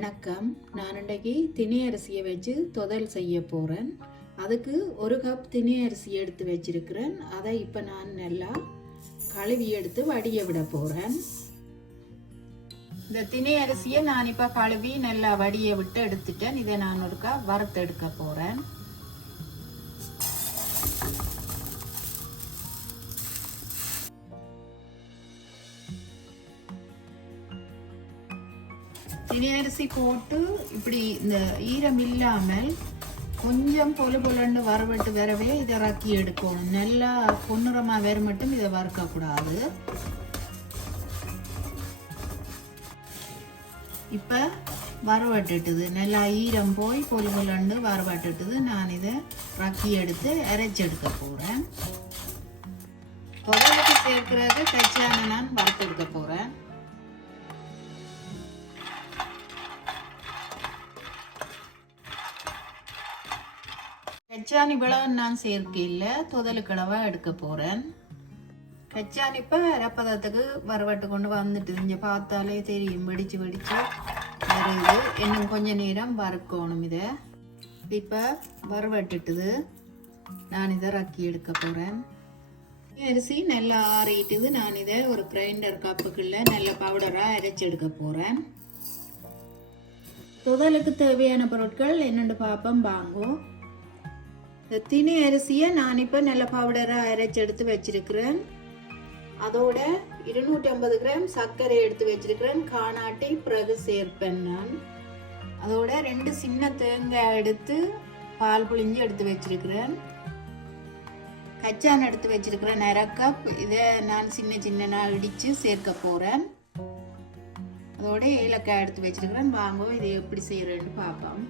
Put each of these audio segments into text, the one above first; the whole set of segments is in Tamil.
வணக்கம். நான் இன்றைக்கு திணை அரிசியை வச்சு தொதல் செய்ய போகிறேன். அதுக்கு 1 கப் திணை அரிசி எடுத்து வச்சிருக்கிறேன். அதை இப்போ நான் நல்லா கழுவி எடுத்து வடிய விட போகிறேன். இந்த திணை அரிசியை நான் இப்போ கழுவி நல்லா வடிய விட்டு எடுத்துட்டேன். இதை நான் ஒருக்கா வறுத்து எடுக்க போகிறேன். திணை அரிசி போட்டு இப்படி இந்த ஈரம் இல்லாமல் கொஞ்சம் பொலன்னு வரவிட்டு வரவே இதை இறக்கி எடுக்கணும். நல்லா பொன்னிறமாக வேறு மட்டும் இதை வறுக்கக்கூடாது. இப்போ வரவட்டுட்டுது, நல்லா ஈரம் போய் பொலன்னு வரவட்டுட்டுது. நான் இதை இறக்கி எடுத்து அரைச்சி எடுக்க போகிறேன். தொகைக்கு சேர்க்கிறது கச்சான நான் வறுத்து எடுக்க போகிறேன். கச்சான் இவ்வளவு நான் சேர்க்கையில் தொதலுக்கிழவா எடுக்க போகிறேன். கச்சான் இப்போ அரைப்பதத்துக்கு வரவட்டு கொண்டு வந்துட்டு இங்கே பார்த்தாலே தெரியும், வெடிச்சு வருது. இன்னும் கொஞ்சம் நேரம் வறுக்கணும். இதை இப்போ வரவட்டுட்டுது. நான் இதை ரக்கி எடுக்க போகிறேன். அரிசி நல்லா ஆறிட்டுது. நான் இதை ஒரு கிரைண்டர் கப்புக்குள்ள நல்ல பவுடராக அரைச்சி எடுக்க போகிறேன். தொதலுக்கு தேவையான பொருட்கள் என்னென்னு பார்ப்போம் வாங்கும். இந்த திணை அரிசியை நான் இப்போ நல்ல பவுடராக அரைச்சி எடுத்து வச்சிருக்கிறேன். அதோட 250 கிராம் சர்க்கரை எடுத்து வச்சிருக்கிறேன். காணாட்டி பிறகு சேர்ப்பேன் நான். அதோட 2 சின்ன தேங்காய் எடுத்து பால் புளிஞ்சு எடுத்து வச்சிருக்கிறேன். கச்சான் எடுத்து வச்சிருக்கிறேன் 1/2 கப். இதை நான் சின்ன இடித்து சேர்க்க போகிறேன். அதோட ஏலக்காய் எடுத்து வச்சிருக்கிறேன். வாங்க இதை எப்படி செய்கிறேன்னு பார்ப்போம்.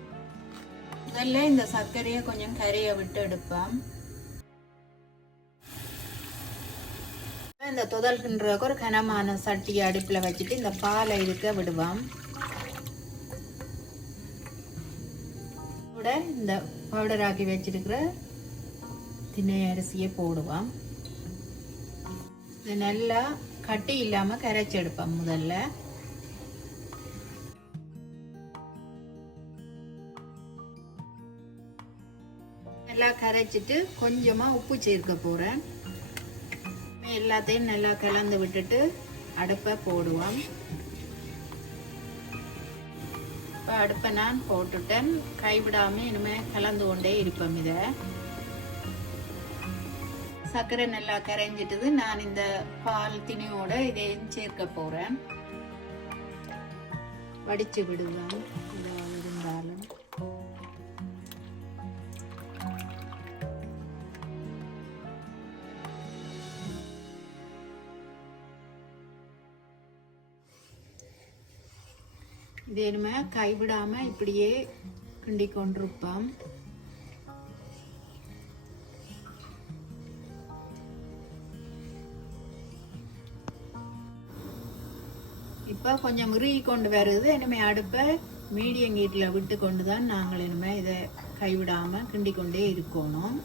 முதல்ல இந்த சர்க்கரையை கொஞ்சம் கரைய விட்டு எடுப்போம். இந்த தொதல்கின்றதுக்கு ஒரு கனமான சட்டியை அடுப்பில் வச்சுட்டு இந்த பாலை இருக்க விடுவோம். கூட இந்த பவுடர் ஆக்கி வச்சிருக்கிற திணை அரிசியை போடுவோம். இது நல்லா கட்டி இல்லாமல் கரைச்சி எடுப்போம். முதல்ல நல்லா கரைச்சிட்டு கொஞ்சமாக உப்பு சேர்க்க போகிறேன். எல்லாத்தையும் நல்லா கலந்து விட்டுட்டு அடுப்பை போடுவோம். இப்போ அடுப்பை நான் போட்டுட்டேன். கைவிடாமல் இனிமேல் கலந்து கொண்டே இருப்போம். இதை சர்க்கரை நல்லா கரைஞ்சிட்டது. நான் இந்த பால் திணியோட இதையும் சேர்க்க போகிறேன். வடித்து விடுவோம். இருந்தாலும் இது இனிமே கைவிடாமல் இப்படியே கிண்டி கொண்டிருப்போம். இப்போ கொஞ்சம் முறுகி கொண்டு வருது. இனிமேல் அடுப்பை மீடியம் ஹீட்டில் விட்டு கொண்டு தான் நாங்கள் இனிமேல் இதை கைவிடாமல் கிண்டி கொண்டே இருக்கணும்.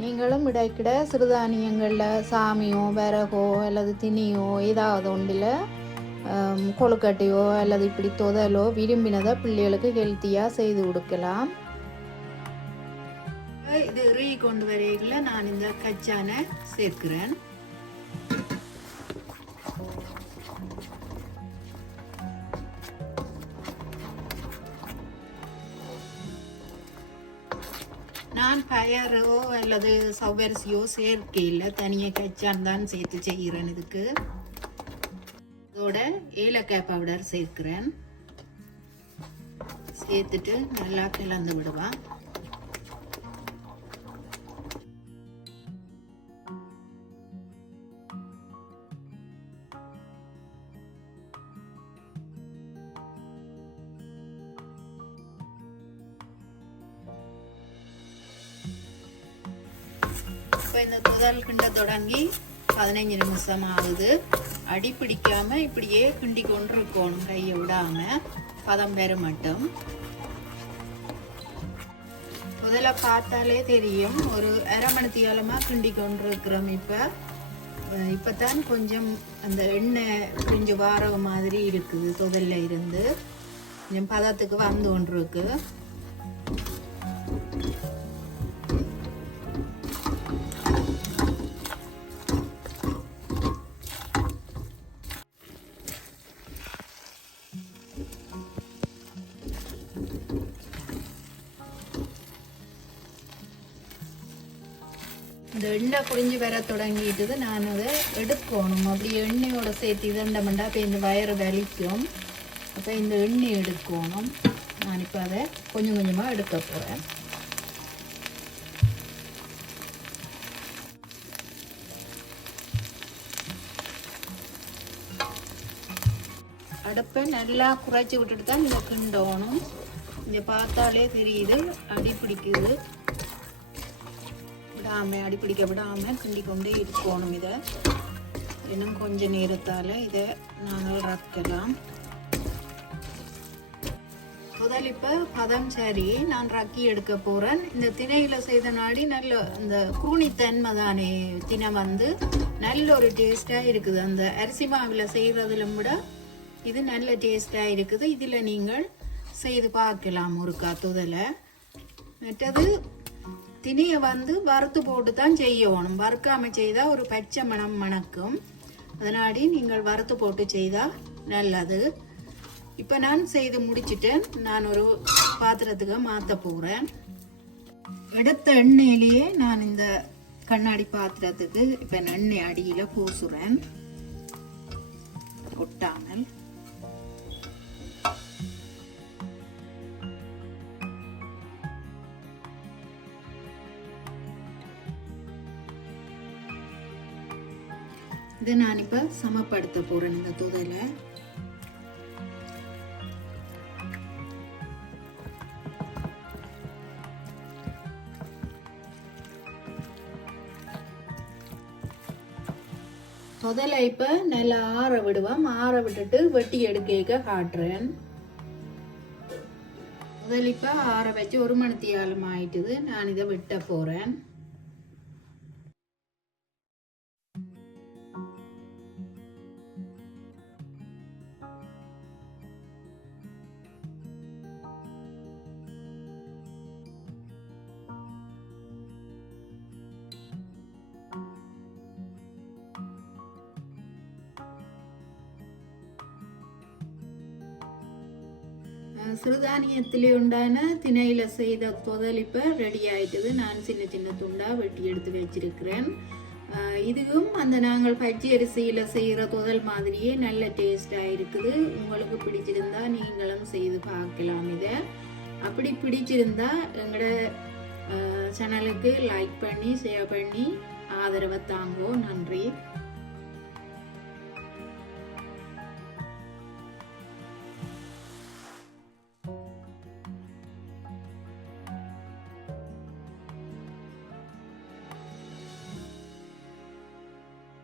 நீங்களும் இடைக்கிட சிறுதானியங்களில் சாமியோ விறகோ அல்லது திணியோ ஏதாவது ஒன்றில் கொழுக்கட்டையோ அல்லது இப்படி தொதலோ விரும்பினதை பிள்ளைகளுக்கு ஹெல்த்தியாக செய்து கொடுக்கலாம். இது ரீ கொண்டு வரையில் நான் இந்த கச்சானை சேர்க்கிறேன். நான் பயரோ அல்லது சவ்வரிசியோ சேர்க்கையில் தனியாக கச்சான் தான் சேர்த்து செய்கிறேன். இதுக்கு இதோட ஏலக்காய் பவுடர் சேர்க்கிறேன். சேர்த்துட்டு நல்லா கலந்து விடுவேன். இப்போ இந்த தொதல் கிண்ட தொடங்கி 15 நிமிஷம் ஆகுது. அடி பிடிக்காம இப்படியே கிண்டி கொண்டு இருக்கணும், கையை விடாம பதம் வேற மட்டும். முதல்ல பார்த்தாலே தெரியும், ஒரு அரை மணி நேரமாக கிண்டி கொண்டிருக்கிறோம். இப்போ தான் கொஞ்சம் அந்த எண்ணெய் பிரிஞ்சு வார மாதிரி இருக்குது. முதல்ல இருந்து கொஞ்சம் பதத்துக்கு வந்து கொண்டிருக்கு. இந்த எண்ணெய் குடிஞ்சு வர தொடங்கிட்டுது. நான் அதை எடுக்கணும். அப்படி எண்ணெயோட சேர்த்து இதண்டமெண்டா இப்போ இந்த வயறு வலிக்கும். அப்போ இந்த எண்ணெய் எடுக்கணும். நான் இப்போ அதை கொஞ்சம் கொஞ்சமாக எடுக்க போகிறேன். அடுப்பை நல்லா குறைச்சி விட்டுட்டு தான் இதை கிண்டணும். இங்கே பார்த்தாலே தெரியுது அடி பிடிக்குது. விடாமல் அடி பிடிக்க விடாமல் கிண்டி கொண்டே இருக்கணும். இதை இன்னும் கொஞ்சம் நேரத்தால் இதை நாங்கள் ரக்கலாம். முதல் இப்போ பதம் சரி, நான் ரக்கி எடுக்க போகிறேன். இந்த திணையில் செய்த நாடி நல்ல இந்த கூணித்தன்மை தானே தினை வந்து நல்ல ஒரு டேஸ்டாக இருக்குது. அந்த அரிசி மாவில் செய்கிறதுல விட இது நல்ல டேஸ்டாக இருக்குது. இதில் நீங்கள் செய்து பார்க்கலாம் ஒருக்கா துதலை. மற்றது தினையை வந்து வறுத்து போட்டு தான் செய்யணும். வறுக்காமல் செய்தால் ஒரு பச்சை மணம் மணக்கும். அதனாடி நீங்கள் வறுத்து போட்டு செய்தால் நல்லது. இப்போ நான் செய்து முடிச்சுட்டேன். நான் ஒரு பாத்திரத்துக்கு மாற்ற போகிறேன். எடுத்த எண்ணெயிலேயே நான் இந்த கண்ணாடி பாத்திரத்துக்கு இப்போ எண்ணெய் அடியில் பூசுறேன், ஒட்டாமல். இதை நான் இப்போ சமப்படுத்த போகிறேன். இந்த துதலை முதல்ல இப்போ நல்லா ஆற விடுவோம். ஆற விட்டுட்டு வெட்டி எடுக்க காட்டுறேன். முதல்ல இப்போ ஆற வச்சு 1 மணி நேரம் ஆயிட்டுது. நான் இதை வெட்ட போகிறேன். சிறுதானியத்திலே உண்டான திணையில செய்த துதல் இப்போ ரெடி ஆயிட்டுது. நான் சின்ன சின்ன துண்டா வெட்டி எடுத்து வச்சிருக்கிறேன். இதுவும் அந்த நாங்கள் பச்சை அரிசியில செய்கிற துதல் மாதிரியே நல்ல டேஸ்டாக இருக்குது. உங்களுக்கு பிடிச்சிருந்தா நீங்களும் செய்து பார்க்கலாம். இதை அப்படி பிடிச்சிருந்தா எங்களோட சேனலுக்கு லைக் பண்ணி ஷேர் பண்ணி ஆதரவை தாங்கோ. நன்றி.